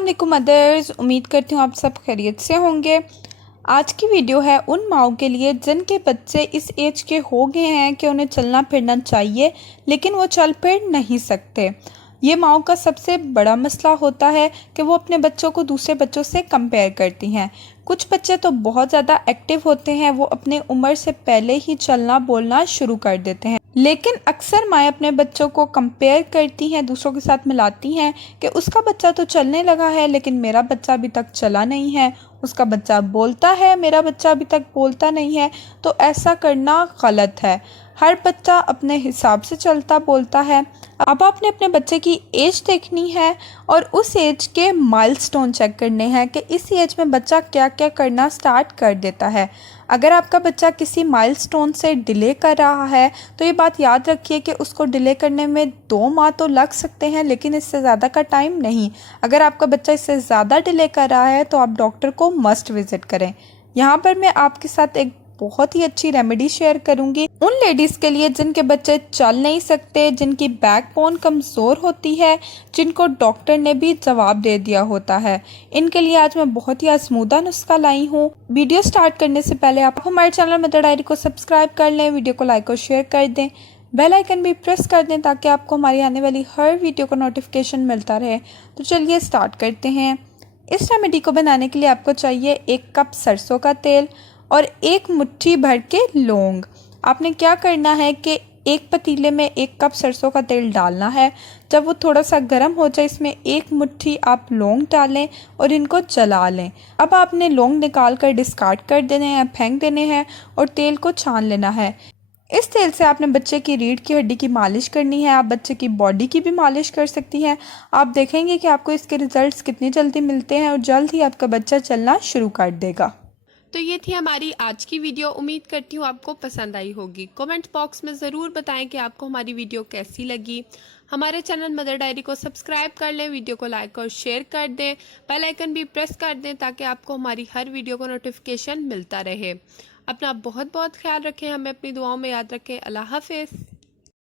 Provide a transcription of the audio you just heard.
अस्सलाम वालेकुम मदर्स, उम्मीद करती हूँ आप सब खैरियत से होंगे। आज की वीडियो है उन माओं के लिए जिनके बच्चे इस एज के हो गए हैं कि उन्हें चलना फिरना चाहिए लेकिन वो चल फिर नहीं सकते। ये माओं का सबसे बड़ा मसला होता है कि वो अपने बच्चों को दूसरे बच्चों से कंपेयर करती हैं। कुछ बच्चे तो बहुत ज़्यादा एक्टिव होते हैं, वो अपने उम्र से पहले ही चलना बोलना शुरू कर देते हैं, लेकिन अक्सर माएँ अपने बच्चों को कंपेयर करती हैं, दूसरों के साथ मिलाती हैं कि उसका बच्चा तो चलने लगा है लेकिन मेरा बच्चा अभी तक चला नहीं है, उसका बच्चा बोलता है मेरा बच्चा अभी तक बोलता नहीं है। तो ऐसा करना गलत है। हर बच्चा अपने हिसाब से चलता बोलता है। अब आपने अपने बच्चे की एज देखनी है और उस एज के माइलस्टोन चेक करने हैं कि इस एज में बच्चा क्या क्या करना स्टार्ट कर देता है। अगर आपका बच्चा किसी माइलस्टोन से डिले कर रहा है तो ये बात याद रखिए कि उसको डिले करने में 2 माह तो लग सकते हैं लेकिन इससे ज़्यादा का टाइम नहीं। अगर आपका बच्चा इससे ज़्यादा डिले कर रहा है तो आप डॉक्टर को मस्ट विज़िट करें। यहाँ पर मैं आपके साथ एक बहुत ही अच्छी रेमेडी शेयर करूंगी उन लेडीज़ के लिए जिनके बच्चे चल नहीं सकते, जिनकी बैकबोन कमज़ोर होती है, जिनको डॉक्टर ने भी जवाब दे दिया होता है। इनके लिए आज मैं बहुत ही आजमूदा नुस्खा लाई हूँ। वीडियो स्टार्ट करने से पहले आप हमारे चैनल मदर डायरी को सब्सक्राइब कर लें, वीडियो को लाइक और शेयर कर दें, बेल आइकन भी प्रेस कर दें ताकि आपको हमारी आने वाली हर वीडियो का नोटिफिकेशन मिलता रहे। तो चलिए स्टार्ट करते हैं। इस रेमेडी को बनाने के लिए आपको चाहिए 1 कप सरसों का तेल और 1 मुट्ठी भर के लौंग। आपने क्या करना है कि एक पतीले में 1 कप सरसों का तेल डालना है। जब वो थोड़ा सा गर्म हो जाए इसमें 1 मुट्ठी आप लौंग डालें और इनको जला लें। अब आपने लौंग निकाल कर डिस्कार्ड कर देने हैं, फेंक देने हैं और तेल को छान लेना है। इस तेल से आपने बच्चे की रीढ़ की हड्डी की मालिश करनी है। आप बच्चे की बॉडी की भी मालिश कर सकती हैं। आप देखेंगे कि आपको इसके रिजल्ट्स कितनी जल्दी मिलते हैं और जल्द ही आपका बच्चा चलना शुरू कर देगा। तो ये थी हमारी आज की वीडियो। उम्मीद करती हूँ आपको पसंद आई होगी। कमेंट बॉक्स में ज़रूर बताएं कि आपको हमारी वीडियो कैसी लगी। हमारे चैनल मदर डायरी को सब्सक्राइब कर लें, वीडियो को लाइक और शेयर कर दें, बेल आइकन भी प्रेस कर दें ताकि आपको हमारी हर वीडियो को नोटिफिकेशन मिलता रहे। अपना बहुत बहुत ख्याल रखें, हमें अपनी दुआओं में याद रखें। अल्लाह हाफिज़।